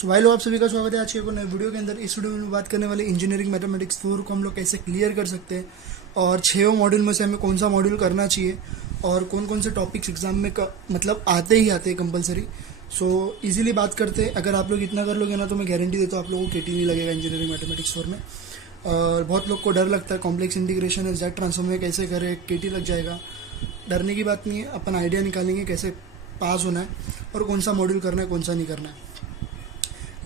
सो भाई लोग, आप सभी का स्वागत है आज के एक नए वीडियो के अंदर। इस वीडियो में बात करने वाले इंजीनियरिंग मैथमेटिक्स 4 को हम लोग कैसे क्लियर कर सकते हैं और 6 मॉड्यूल में से हमें कौन सा मॉड्यूल करना चाहिए और कौन कौन से टॉपिक्स एग्जाम में मतलब आते ही आते हैं कंपलसरी। सो इजीली बात करते हैं। अगर आप लोग इतना कर लोगे ना तो मैं गारंटी देता हूँ आप लोगों को केटी नहीं लगेगा इंजीनियरिंग मैथमेटिक्स 4 में। और बहुत लोग को डर लगता है कॉम्प्लेक्स इंटीग्रेशन है जेड ट्रांसफॉर्म में कैसे करें, केटी लग जाएगा। डरने की बात नहीं है, अपन आइडिया निकालेंगे कैसे पास होना है और कौन सा मॉड्यूल करना है कौन सा नहीं करना है।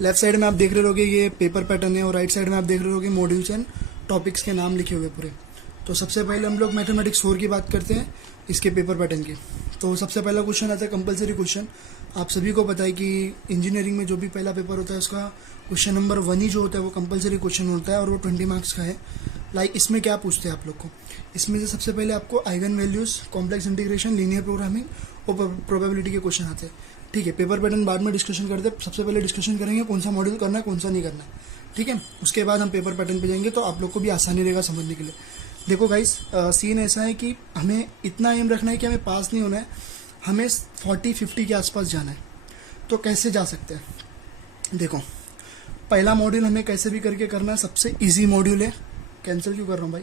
लेफ्ट साइड में आप देख रहे होगे ये पेपर पैटर्न है और राइट साइड में आप देख रहे होगे मॉड्यूल्स एंड टॉपिक्स के नाम लिखे हुए पूरे। तो सबसे पहले हम लोग मैथमेटिक्स 4 की बात करते हैं, इसके पेपर पैटर्न की। तो सबसे पहला क्वेश्चन आता है कंपलसरी क्वेश्चन। आप सभी को पता है कि इंजीनियरिंग में जो भी पहला पेपर होता है उसका क्वेश्चन नंबर 1 ही जो होता है वो कंपलसरी क्वेश्चन होता है और वो 20 मार्क्स का है। इसमें क्या पूछते हैं आप लोग को, इसमें से सबसे पहले आपको eigen values, complex integration, linear programming और प्रोबेबिलिटी के क्वेश्चन आते हैं। ठीक है, पेपर पैटर्न बाद में डिस्कशन करते हैं। सबसे पहले डिस्कशन करेंगे कौन सा मॉड्यूल करना है कौन सा नहीं करना है। ठीक है, उसके बाद हम पेपर पैटर्न पे जाएंगे तो आप लोग को भी आसानी रहेगा समझने के लिए। देखो गाइस, सीन ऐसा है कि हमें इतना एम रखना है कि हमें पास नहीं होना है, हमें 40-50 के आसपास जाना है। तो कैसे जा सकते हैं, देखो पहला मॉड्यूल हमें कैसे भी करके करना है। सबसे ईजी मॉड्यूल है, कैंसिल क्यों कर रहा हूँ भाई।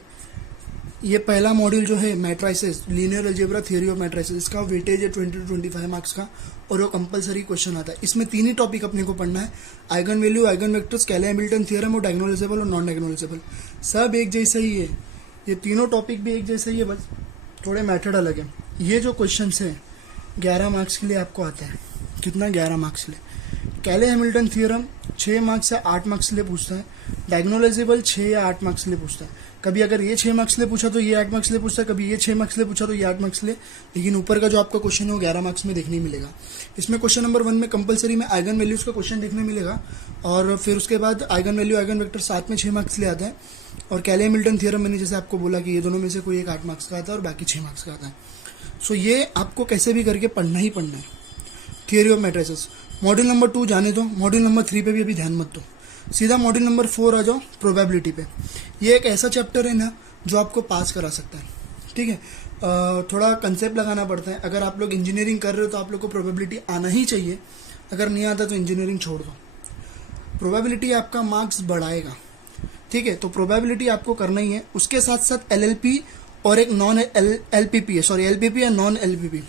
ये पहला मॉड्यूल जो है matrices, linear algebra, theory of matrices, इसका वेटेज है 20 to 25 मार्क्स का और वो कंपलसरी क्वेश्चन आता है। इसमें 3 ही टॉपिक अपने को पढ़ना है, eigen value, eigen vectors, Cayley Hamilton theorem और डायगोनलाइजेबल और नॉन डायगोनलाइजेबल। सब एक जैसा ही है, ये तीनों टॉपिक भी एक जैसा ही है, बस थोड़े मेथड अलग है। ये जो क्वेश्चन है 11 मार्क्स के लिए आपको आता है। कितना? 11 मार्क्स के लिए। कैले-हैमिल्टन थ्योरम 6 मार्क्स से 8 मार्क्स के लिए पूछता है, डायगोनलाइजेबल 6 या 8 मार्क्स के लिए पूछता है। कभी अगर ये 6 मार्क्स के लिए पूछा तो ये 8 मार्क्स के लिए पूछता है, कभी ये 6 मार्क्स के लिए पूछा तो ये 8 मार्क्स के लिए। लेकिन ऊपर का जो आपका क्वेश्चन है वो 11 मार्क्स में देखने मिलेगा। इसमें क्वेश्चन नंबर 1 में कंपलसरी में आइगन वैल्यूज का क्वेश्चन देखने मिलेगा और फिर उसके बाद आइगन वैल्यू, आइगन वेक्टर साथ में 6 मार्क्स के लिए आता है। और कैले-हैमिल्टन थ्योरम मैंने जैसे आपको बोला कि ये दोनों में से कोई एक 8 मार्क्स का आता है और बाकी 6 मार्क्स का आता है। सो ये आपको कैसे भी करके पढ़ना ही पढ़ना है। Theory of matrices module number 2 जाने दो, मॉड्यूल नंबर 3 पे भी अभी ध्यान मत दो, सीधा मॉड्यूल नंबर 4 आ जाओ, प्रोबेबिलिटी पे। ये एक ऐसा चैप्टर है ना जो आपको पास करा सकता है। ठीक है, थोड़ा कंसेप्ट लगाना पड़ता है। अगर आप लोग इंजीनियरिंग कर रहे हो तो आप लोग को प्रोबेबिलिटी आना ही चाहिए, अगर नहीं आता तो इंजीनियरिंग छोड़ दो। प्रोबेबिलिटी आपका मार्क्स बढ़ाएगा। ठीक है, तो प्रोबेबिलिटी आपको करना ही है। उसके साथ साथ एलएलपी और एक नॉन एलपीपी है, सॉरी एलपीपी या non LPP,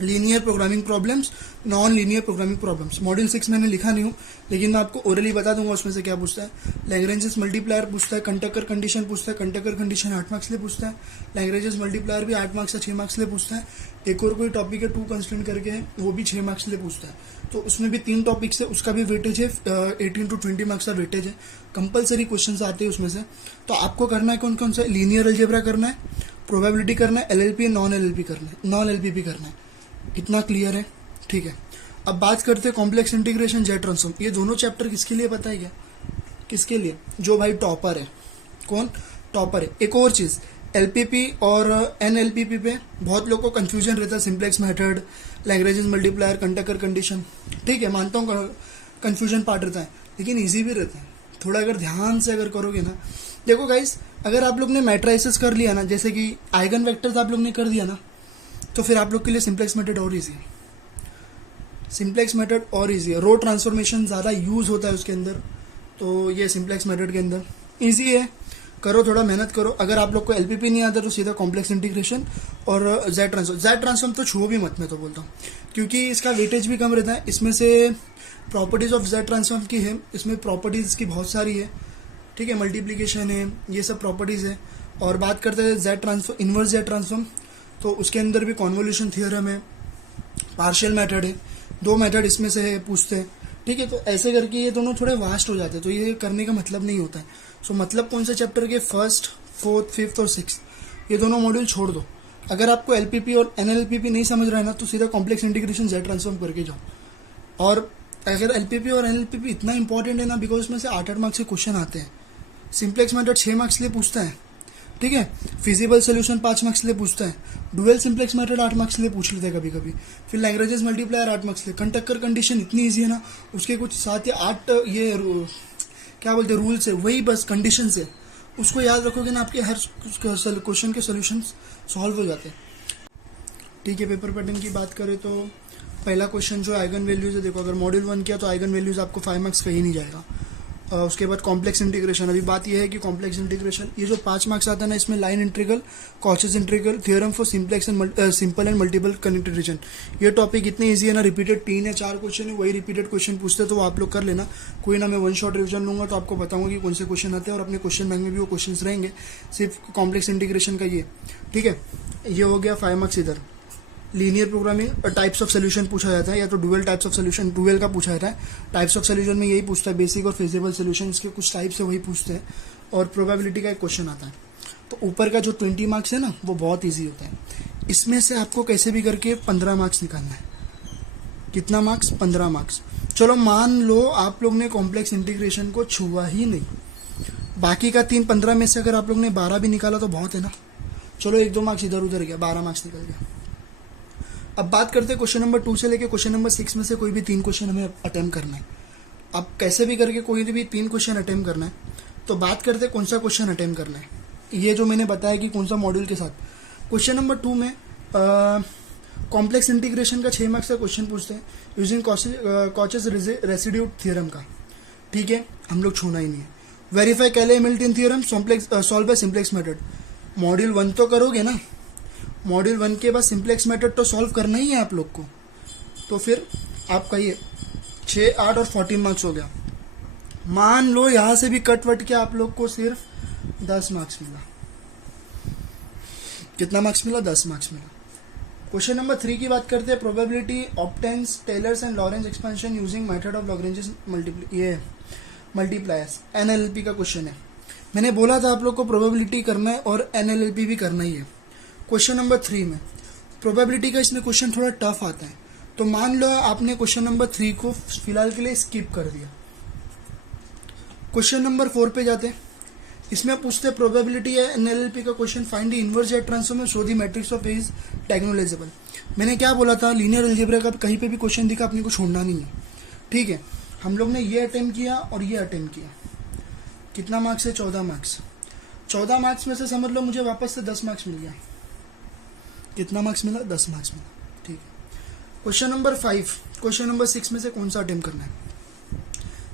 linear programming problems, non linear programming problems. Module 6 मैंने लिखा नहीं हूँ लेकिन मैं आपको ओरली बता दूंगा उसमें से क्या पूछता है। लैग्रेंजेस मल्टीप्लायर पूछता है, कंटक्कर कंडीशन पूछता है, कंटक्कर कंडीशन 8 मार्क्स के लिए पूछता है। लैग्रेंजेस मल्टीप्लायर भी 8 मार्क्स से 6 मार्क्स के लिए पूछता है। एक और कोई टॉपिक है 2 कंस्टेंट करके है, वो भी 6 मार्क्स के लिए पूछता है। तो उसमें भी 3 टॉपिक्स है, उसका भी वेटेज है 18 to 20 मार्क्स का वेटेज है। कंपलसरी क्वेश्चन आते हैं उसमें से। तो आपको करना है कौन कौन सा, लीनियर अलजेब्रा करना है, प्रोबेबिलिटी करना है, एलएलपी, नॉन एलएलपी करना है, नॉन एलपीपी करना है। इतना क्लियर है? ठीक है, अब बात करते हैं कॉम्प्लेक्स इंटीग्रेशन, जेड ट्रांसफॉर्म। ये दोनों चैप्टर किसके लिए पता है क्या? किसके लिए? जो भाई टॉपर है। कौन टॉपर है? एक और चीज, एलपीपी और एनएलपीपी पे बहुत लोग को कंफ्यूजन रहता है। Simplex method, Lagrange's multiplier, Kuhn Tucker condition. ठीक है, मानता हूँ कंफ्यूजन पार्ट रहता है लेकिन इजी भी रहता है थोड़ा, अगर ध्यान से अगर करोगे ना। देखो गाइस, अगर आप लोग ने मैट्राइसेस कर लिया ना, जैसे कि आइगन वेक्टर्स आप लोग ने कर दिया ना, तो फिर आप लोग के लिए सिंप्लेक्स मेथड और इजी है। सिंप्लेक्स मेथड और इजी है। रो ट्रांसफॉर्मेशन ज़्यादा यूज होता है उसके अंदर, तो ये सिंप्लेक्स मेथड के अंदर इजी है। करो, थोड़ा मेहनत करो। अगर आप लोग को एलपीपी नहीं आता तो सीधा कॉम्प्लेक्स इंटीग्रेशन और जेड ट्रांसफॉर्म। जेड ट्रांसफॉर्म तो छुओ भी मत, मैं तो बोलता हूँ, क्योंकि इसका वेटेज भी कम रहता है। इसमें से प्रॉपर्टीज ऑफ जेड ट्रांसफॉर्म की है, इसमें प्रॉपर्टीज की बहुत सारी है। ठीक है, मल्टीप्लीकेशन है, ये सब प्रॉपर्टीज है। और बात करते हैं Z transform, inverse Z transform, तो उसके अंदर भी कॉन्वोल्यूशन थ्योरम है, पार्शियल मेथड है, 2 मेथड इसमें से है पूछते हैं। ठीक है, तो ऐसे करके ये दोनों थोड़े वास्ट हो जाते हैं, तो ये करने का मतलब नहीं होता है। सो मतलब कौन से चैप्टर के 1st, 4th, 5th और 6th ये दोनों मॉड्यूल छोड़ दो। अगर आपको एलपीपी और एनएलपीपी नहीं समझ रहा है ना तो सीधा कॉम्प्लेक्स इंटीग्रेशन जेड ट्रांसफॉर्म करके जाओ। और अगर एलपीपी और एनएलपीपी इतना इंपॉर्टेंट है ना, बिकॉज इसमें से 8-8 मार्क्स के क्वेश्चन आते हैं। सिंप्लेक्स मेथड 6 मार्क्स के लिए पूछता है। ठीक है, फिजिबल सोल्यूशन 5 मार्क्स के लिए पूछता है। डुअल सिंप्लेक्स मेथड 8 मार्क्स के लिए पूछ लेते हैं कभी कभी। फिर लैग्रेंजेस मल्टीप्लायर 8 मार्क्स के लिए। कंटक्कर कंडीशन इतनी ईजी है ना, उसके कुछ 7 या 8 ये क्या बोलते हैं रूल्स है, वही बस कंडीशन है। उसको याद रखोगे ना, आपके हर क्वेश्चन के सोल्यूशन सॉल्व हो जाते हैं। ठीक है, पेपर पैटर्न की बात करें तो पहला क्वेश्चन जो आइगन वैल्यूज है, देखो अगर मॉड्यूल 1 किया तो आइगन वैल्यूज आपको 5 मार्क्स कहीं नहीं जाएगा। उसके बाद कॉम्प्लेक्स इंटीग्रेशन, अभी बात यह है कि कॉम्प्लेक्स इंटीग्रेशन ये जो 5 मार्क्स आता है ना, इसमें line integral, Cauchy's integral, theorem for simple and multiple connected region, ये टॉपिक इतने ईजी है ना, रिपीटेड 3 या 4 क्वेश्चन है, वही रिपीटेड क्वेश्चन पूछते हैं, तो वो आप लोग कर लेना। कोई ना, मैं 1 शॉट रिविजन लूंगा तो आपको बताऊंगा कि कौन से क्वेश्चन आते हैं, और अपने क्वेश्चन बैंक में भी वो क्वेश्चन रहेंगे, सिर्फ कॉम्प्लेक्स इंटीग्रेशन का ये। ठीक है, ये हो गया 5 मार्क्स इधर। Linear programming types of solution पूछा जाता है, या तो dual types of solution, dual का पूछा जाता है। टाइप्स ऑफ सोल्यूशन में यही पूछता है, बेसिक और फिजिबल सोल्यूशन के कुछ टाइप्स है वही पूछते हैं, और प्रोबेबिलिटी का एक क्वेश्चन आता है। तो ऊपर का जो 20 मार्क्स है ना, वो बहुत ईजी होता है। इसमें से आपको कैसे भी करके 15 मार्क्स निकालना है। कितना मार्क्स? 15 मार्क्स। चलो मान लो आप लोग ने कॉम्प्लेक्स इंटीग्रेशन को छुआ ही नहीं, बाकी का 15 में से अगर आप लोग ने 12 भी निकाला तो बहुत है ना। चलो 1-2 मार्क्स इधर उधर गया, 12 मार्क्स निकल गया। अब बात करते हैं क्वेश्चन नंबर 2 से लेके क्वेश्चन नंबर 6 में से कोई भी 3 क्वेश्चन हमें अटेम्प्ट करना है। अब कैसे भी करके कोई भी 3 क्वेश्चन अटेम्प्ट करना है, तो बात करते हैं कौन सा क्वेश्चन अटेम्प्ट करना है। ये जो मैंने बताया कि कौन सा मॉड्यूल के साथ। क्वेश्चन नंबर 2 में कॉम्प्लेक्स इंटीग्रेशन का 6 मार्क्स का क्वेश्चन पूछते हैं यूजिंग कॉचेस रेसिड्यू थ्योरम का। ठीक है, हम लोग छूना ही नहीं है। Verify Cayley Hamilton theorem, solve by simplex method. Module 1 तो करोगे ना, मॉड्यूल 1 के बाद सिंप्लेक्स मेथड तो सॉल्व करना ही है आप लोग को। तो फिर आपका ये 6, 8 और 14 मार्क्स हो गया। मान लो यहां से भी कट वट के आप लोग को सिर्फ 10 मार्क्स मिला। कितना मार्क्स मिला? 10 मार्क्स मिला। क्वेश्चन नंबर 3 की बात करते हैं, probability obtains Taylor's and Lagrange expansion using method of Lagrange multipliers. NLLP का क्वेश्चन है। मैंने बोला था आप लोग को प्रोबेबिलिटी करना है और एनएलएलपी भी करना ही है। क्वेश्चन नंबर 3 में प्रोबेबिलिटी का इसमें क्वेश्चन थोड़ा टफ आता है, तो मान लो आपने क्वेश्चन नंबर 3 को फिलहाल के लिए स्किप कर दिया। क्वेश्चन नंबर 4 पे जाते हैं। इसमें पूछते हैं प्रोबेबिलिटी है एनएलएलपी का question, find the inverse jet transform show the matrix of A is diagonalisable. मैंने क्या बोला था, लीनियर अलजेब्रा का कहीं पे भी क्वेश्चन दिखा अपने को छोड़ना नहीं है। ठीक है, हम लोग ने ये अटेम्प्ट किया और ये अटेम्प्ट किया। कितना मार्क्स है? 14 मार्क्स। 14 मार्क्स में से समझ लो मुझे वापस से 10 मार्क्स मिल गया। कितना मार्क्स मिला? 10 मार्क्स मिला। ठीक है, क्वेश्चन नंबर 5, क्वेश्चन नंबर 6 में से कौन सा अटेम्प्ट करना है?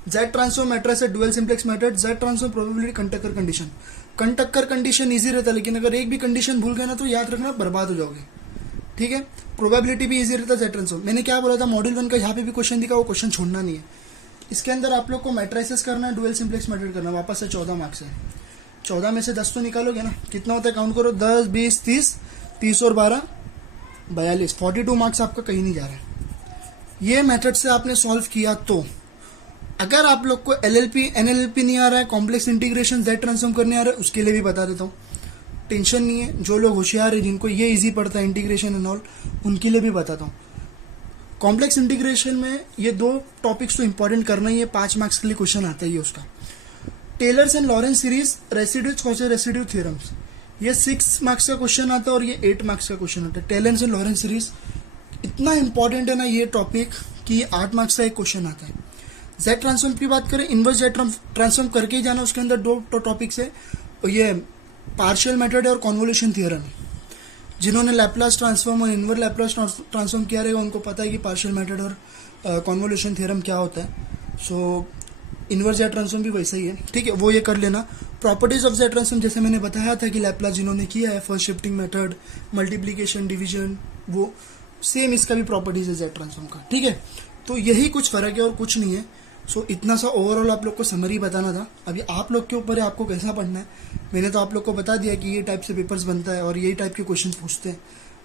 जेड ट्रांसफॉर्म मैट्रिक्स है, dual simplex method, Z transform probability Kuhn Tucker condition. Kuhn Tucker condition easy रहता है, लेकिन अगर एक भी कंडीशन भूल गए ना तो याद रखना बर्बाद हो जाओगे। ठीक है, प्रोबेबिलिटी भी इजी रहता है, जेड ट्रांसफॉर्म। मैंने क्या बोला था, मॉड्यूल 1 का जहाँ पे भी क्वेश्चन दिखा वो क्वेश्चन छोड़ना नहीं है। इसके अंदर आप लोग को मैट्रिसेस करना है, डुअल सिंप्लेक्स मेथड करना है। वापस से 14 मार्क्स है। 14 में से 10 तो निकालोगे ना, कितना होता है काउंट करो, 10, 20, 30, 30 और 12, 42, 42 मार्क्स आपका कहीं नहीं जा रहा है। ये मेथड से आपने सॉल्व किया तो अगर आप लोग को एनएलएलपी नहीं आ रहा है, कॉम्प्लेक्स इंटीग्रेशन जेड ट्रांसफॉर्म करने आ रहा है, उसके लिए भी बता देता हूँ, टेंशन नहीं है। जो लोग होशियार है, जिनको ये इजी पड़ता है इंटीग्रेशन एंड ऑल, उनके लिए भी बताता हूँ। कॉम्प्लेक्स इंटीग्रेशन में ये 2 टॉपिक्स तो इंपॉर्टेंट करना ही है, 5 मार्क्स के लिए क्वेश्चन आता ही है उसका। Taylor's and Laurent series, residues, Cauchy residue theorems, ये 6 मार्क्स का क्वेश्चन आता है और ये 8 मार्क्स का क्वेश्चन आता है। टेलर्स एंड लॉरेंज सीरीज इतना इंपॉर्टेंट है ना ये टॉपिक कि 8 मार्क्स का एक क्वेश्चन आता है। जेड ट्रांसफॉर्म की बात करें, इनवर्स जेड ट्रांसफॉर्म करके ही जाना, उसके अंदर 2 टॉपिक्स है, ये पार्शियल मेथड है और कॉन्वोल्यूशन थ्योरम है। जिन्होंने लैपलास ट्रांसफॉर्म और इनवर्स लैपलास ट्रांसफॉर्म किया रहेगा उनको पता है कि पार्शियल मेथड और कॉन्वोल्यूशन थ्योरम क्या होता है। सो इनवर्स जेड ट्रांसफॉर्म भी वैसा ही है। ठीक है, वो ये कर लेना। प्रॉपर्टीज ऑफ जेड ट्रांसफॉर्म जैसे मैंने बताया था कि लैपलास जिन्होंने किया है, first shifting method, multiplication, division, वो सेम इसका भी प्रॉपर्टीज है जेड ट्रांसफॉर्म का। ठीक है, तो यही कुछ फर्क है और कुछ नहीं है। सो इतना सा ओवरऑल आप लोग को समरी बताना था। अभी आप लोग के ऊपर है आपको कैसा पढ़ना है। मैंने तो आप लोग को बता दिया कि ये टाइप से पेपर्स बनता है और यही टाइप के क्वेश्चन पूछते हैं।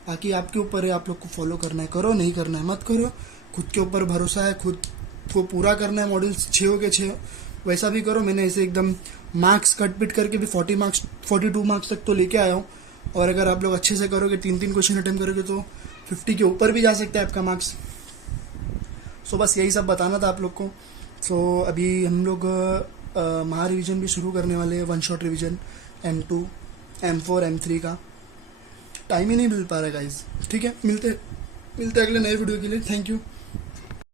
बाकी आपके ऊपर है, आप लोग को फॉलो करना है, करो, नहीं करना है मत करो। खुद के ऊपर भरोसा है, खुद को पूरा करना है। मॉड्यूल 6 के 6 वैसा भी करो। मैंने ऐसे एकदम मार्क्स कट पिट करके भी 42 मार्क्स तक तो लेके आया हूँ। और अगर आप लोग अच्छे से करोगे, 3 क्वेश्चन अटेम्प्ट करोगे तो 50 के ऊपर भी जा सकता है आपका मार्क्स। सो बस यही सब बताना था आप लोग को। सो अभी हम लोग महा रिविजन भी शुरू करने वाले हैं, 1 shot revision, M2, M4, M3 का। टाइम ही नहीं मिल पा रहा है गाइज। ठीक है, मिलते अगले नए वीडियो के लिए। Thank you.